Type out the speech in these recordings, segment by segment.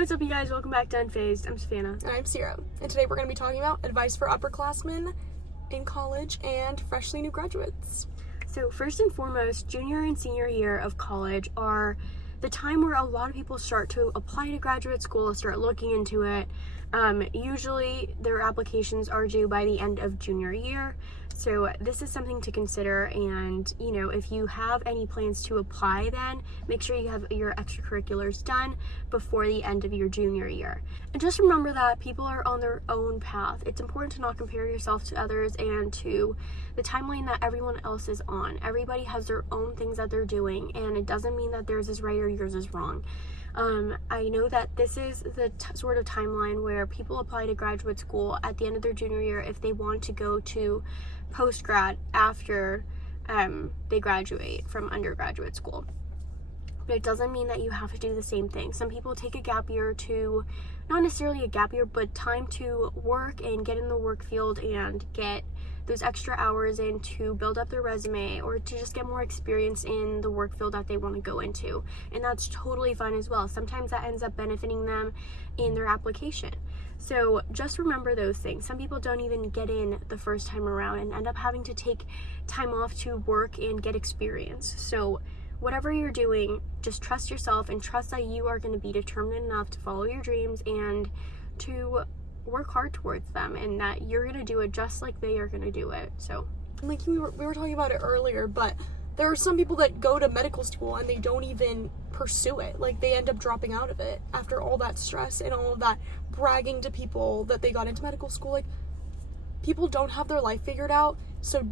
what's up, you guys? Welcome back to Unfazed. I'm Savannah. And I'm Sierra. And today we're going to be talking about advice for upperclassmen in college and freshly new graduates. So first and foremost, junior and senior year of college are the time where a lot of people start to apply to graduate school, start looking into it. Usually their applications are due by the end of junior year. So this is something to consider, and if you have any plans to apply, then make sure you have your extracurriculars done before the end of your junior year. And just remember that people are on their own path. It's important to not compare yourself to others and to the timeline that everyone else is on. Everybody has their own things that they're doing, and it doesn't mean that theirs is right or yours is wrong. I know that this is the sort of timeline where people apply to graduate school at the end of their junior year if they want to go to post-grad after they graduate from undergraduate school. But it doesn't mean that you have to do the same thing. Some people take a gap year to, not necessarily a gap year, but time to work and get in the work field and get those extra hours in to build up their resume or to just get more experience in the work field that they want to go into. And that's totally fine as well. Sometimes that ends up benefiting them in their application. So just remember those things. Some people don't even get in the first time around and end up having to take time off to work and get experience. So whatever you're doing, just trust yourself and trust that you are going to be determined enough to follow your dreams and to work hard towards them, and that you're going to do it just like they are going to do it. So like we were talking about it earlier, but there are some people that go to medical school and they don't even pursue it. Like, they end up dropping out of it after all that stress and all of that bragging to people that they got into medical school. Like, people don't have their life figured out, so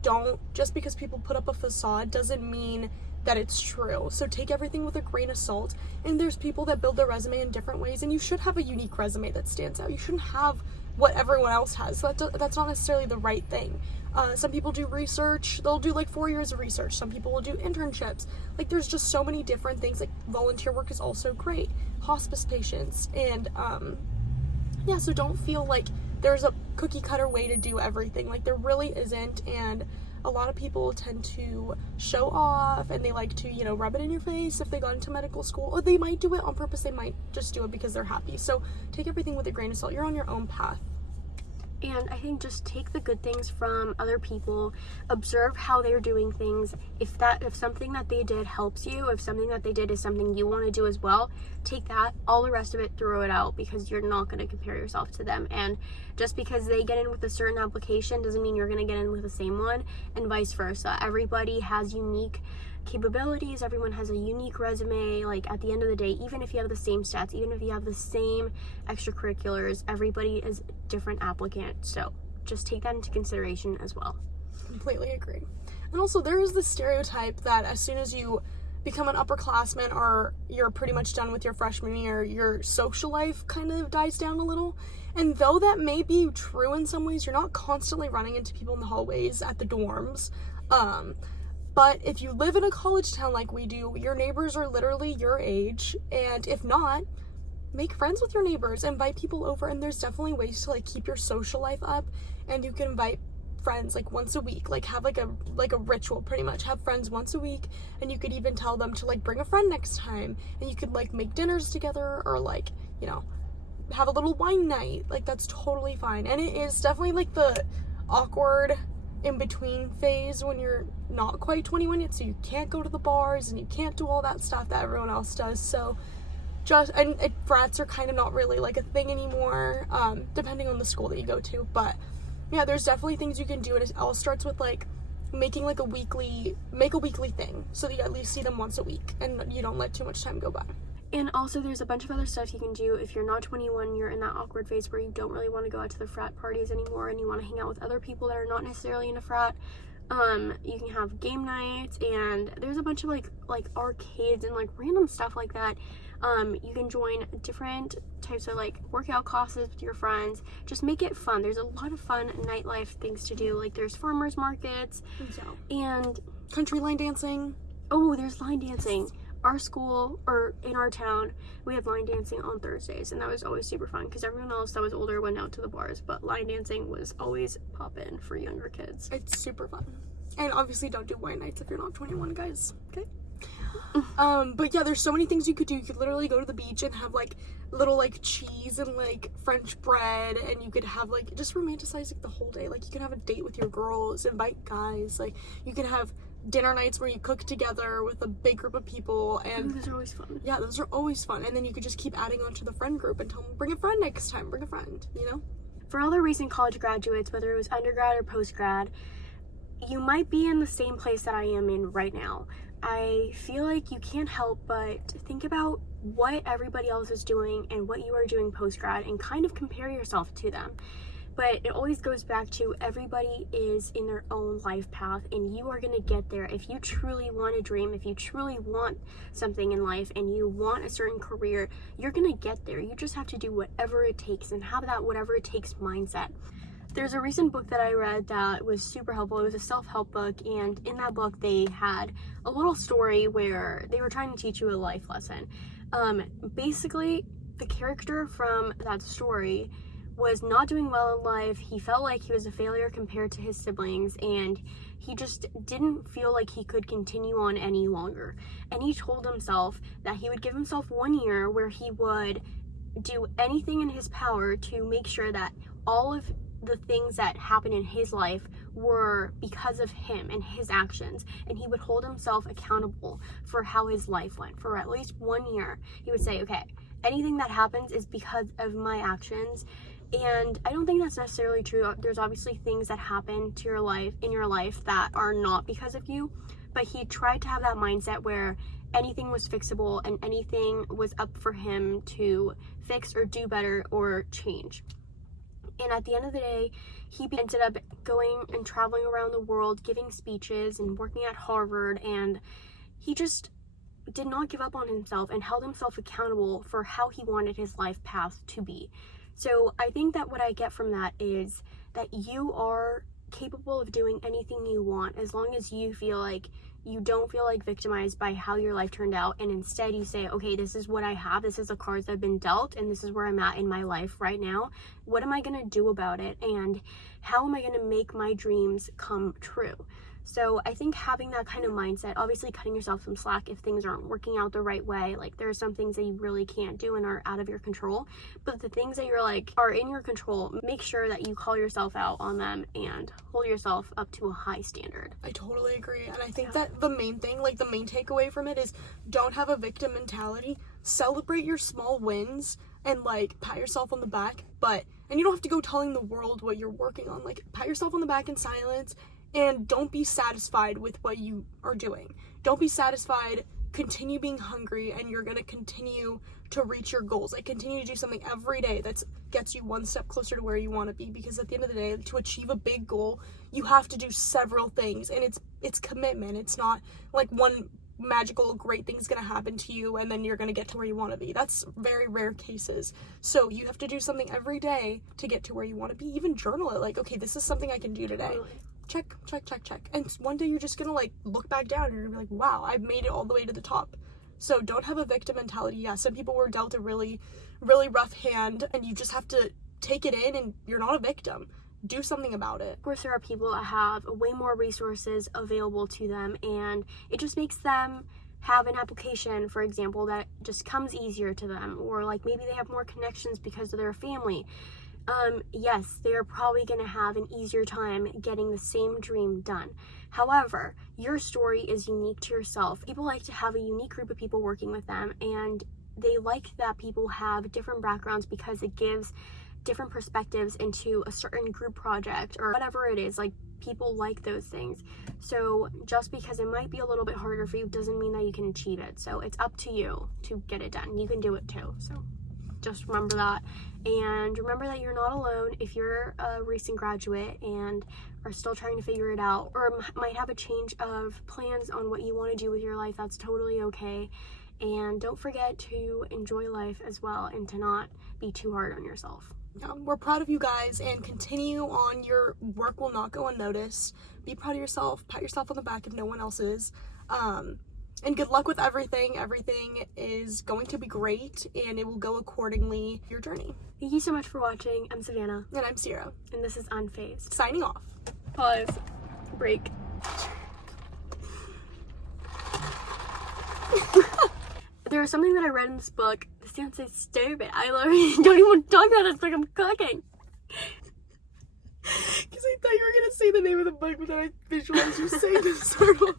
just because people put up a facade doesn't mean that it's true. So take everything with a grain of salt. And there's people that build their resume in different ways, and you should have a unique resume that stands out. You shouldn't have what everyone else has. So that's not necessarily the right thing. Some people do research. They'll do like 4 years of research. Some people will do internships. Like, there's just so many different things. Like, volunteer work is also great. Hospice patients. And so don't feel like there's a cookie cutter way to do everything. Like, there really isn't. And a lot of people tend to show off, and they like to, rub it in your face if they got into medical school, or they might do it on purpose. They might just do it because they're happy. So take everything with a grain of salt. You're on your own path. And I think just take the good things from other people, observe how they're doing things. If something that they did helps you, if something that they did is something you want to do as well, take that. All the rest of it, throw it out, because you're not going to compare yourself to them. And just because they get in with a certain application doesn't mean you're going to get in with the same one, and vice versa. Everybody has unique capabilities. Everyone has a unique resume. Like, at the end of the day, even if you have the same stats, even if you have the same extracurriculars, everybody is a different applicant. So just take that into consideration as well. Completely agree. And also, there is this stereotype that as soon as you become an upperclassman or you're pretty much done with your freshman year, your social life kind of dies down a little. And though that may be true in some ways, you're not constantly running into people in the hallways at the dorms. But if you live in a college town like we do, your neighbors are literally your age. And if not, make friends with your neighbors, invite people over. And there's definitely ways to, like, keep your social life up. And you can invite friends like once a week, like have like a ritual, pretty much. Have friends once a week, and you could even tell them to, like, bring a friend next time. And you could, like, make dinners together, or, like, have a little wine night. Like, that's totally fine. And it is definitely, like, the awkward in-between phase when you're not quite 21 yet, so you can't go to the bars and you can't do all that stuff that everyone else does. So frats are kind of not really like a thing anymore, depending on the school that you go to. But yeah, there's definitely things you can do, and it all starts with, like, making like a weekly thing, so that you at least see them once a week and you don't let too much time go by. And also, there's a bunch of other stuff you can do if you're not 21, you're in that awkward phase where you don't really want to go out to the frat parties anymore and you want to hang out with other people that are not necessarily in a frat. You can have game nights, and there's a bunch of like arcades and like random stuff like that. You can join different types of like workout classes with your friends. Just make it fun. There's a lot of fun nightlife things to do. Like, there's farmers markets and country line dancing. Oh, there's line dancing. Our school, or in our town, we had line dancing on Thursdays, and that was always super fun because everyone else that was older went out to the bars, but line dancing was always poppin' for younger kids. It's super fun. And obviously don't do wine nights if you're not 21, guys, okay? But yeah, there's so many things you could do. You could literally go to the beach and have like little like cheese and like French bread, and you could have like just romanticize like the whole day. Like you can have a date with your girls, invite guys, like you can have dinner nights where you cook together with a big group of people, and Those are always fun. yeah, those are always fun. And then you could just keep adding on to the friend group and tell them, bring a friend next time, bring a friend, you know? For all the recent college graduates, whether it was undergrad or post-grad, you might be in the same place that I am in right now. I feel like you can't help but think about what everybody else is doing and what you are doing post-grad and kind of compare yourself to them. But it always goes back to everybody is in their own life path, and you are going to get there. If you truly want a dream, if you truly want something in life and you want a certain career, you're going to get there. You just have to do whatever it takes and have that whatever it takes mindset. There's a recent book that I read that was super helpful. It was a self-help book, and in that book they had a little story where they were trying to teach you a life lesson. Basically, the character from that story was not doing well in life. He felt like he was a failure compared to his siblings, and he just didn't feel like he could continue on any longer. And he told himself that he would give himself 1 year where he would do anything in his power to make sure that all of the things that happened in his life were because of him and his actions, and he would hold himself accountable for how his life went. For at least 1 year, he would say, okay, anything that happens is because of my actions. And I don't think that's necessarily true. There's obviously things that happen to your life, in your life, that are not because of you, but he tried to have that mindset where anything was fixable and anything was up for him to fix or do better or change. And at the end of the day, he ended up going and traveling around the world, giving speeches and working at Harvard, and he just did not give up on himself and held himself accountable for how he wanted his life path to be. So I think that what I get from that is that you are capable of doing anything you want as long as you feel like you don't feel like victimized by how your life turned out, and instead you say, okay, this is what I have, this is the cards that have been dealt, and this is where I'm at in my life right now. What am I going to do about it, and how am I going to make my dreams come true? So I think having that kind of mindset, obviously cutting yourself some slack if things aren't working out the right way, like there are some things that you really can't do and are out of your control, but the things that you're like are in your control, make sure that you call yourself out on them and hold yourself up to a high standard. I totally agree, and I think that the main thing, like the main takeaway from it is don't have a victim mentality, celebrate your small wins, and like pat yourself on the back, and you don't have to go telling the world what you're working on, like pat yourself on the back in silence. And don't be satisfied with what you are doing. Don't be satisfied. Continue being hungry, and you're going to continue to reach your goals. Like, continue to do something every day that gets you one step closer to where you want to be. Because at the end of the day, to achieve a big goal, you have to do several things. And it's commitment. It's not like one magical great thing's going to happen to you and then you're going to get to where you want to be. That's very rare cases. So you have to do something every day to get to where you want to be. Even journal it. Like, okay, this is something I can do today. Totally. Check. And one day you're just gonna like look back down and you're gonna be like, wow, I've made it all the way to the top. So don't have a victim mentality. Yeah, some people were dealt a really, really rough hand, and you just have to take it in, and you're not a victim. Do something about it. Of course, there are people that have way more resources available to them, and it just makes them have an application, for example, that just comes easier to them, or like maybe they have more connections because of their family. Yes, they're probably going to have an easier time getting the same dream done. However, your story is unique to yourself. People like to have a unique group of people working with them, and they like that people have different backgrounds because it gives different perspectives into a certain group project or whatever it is. Like, people like those things. So just because it might be a little bit harder for you doesn't mean that you can achieve it. So it's up to you to get it done. You can do it too. So just remember that, and remember that you're not alone. If you're a recent graduate and are still trying to figure it out, or might have a change of plans on what you want to do with your life, that's totally okay. And don't forget to enjoy life as well and to not be too hard on yourself. We're proud of you guys, and continue on. Your work will not go unnoticed. Be proud of yourself. Pat yourself on the back if no one else is. And good luck with everything. Everything is going to be great, and it will go accordingly. Your journey. Thank you so much for watching. I'm Savannah. And I'm Sierra. And this is Unfazed. Signing off. Pause. Break. There was something that I read in this book. This sounds so stupid. I literally don't even want to talk about this book. I'm cooking. Because I thought you were going to say the name of the book, but then I visualized you saying the circle.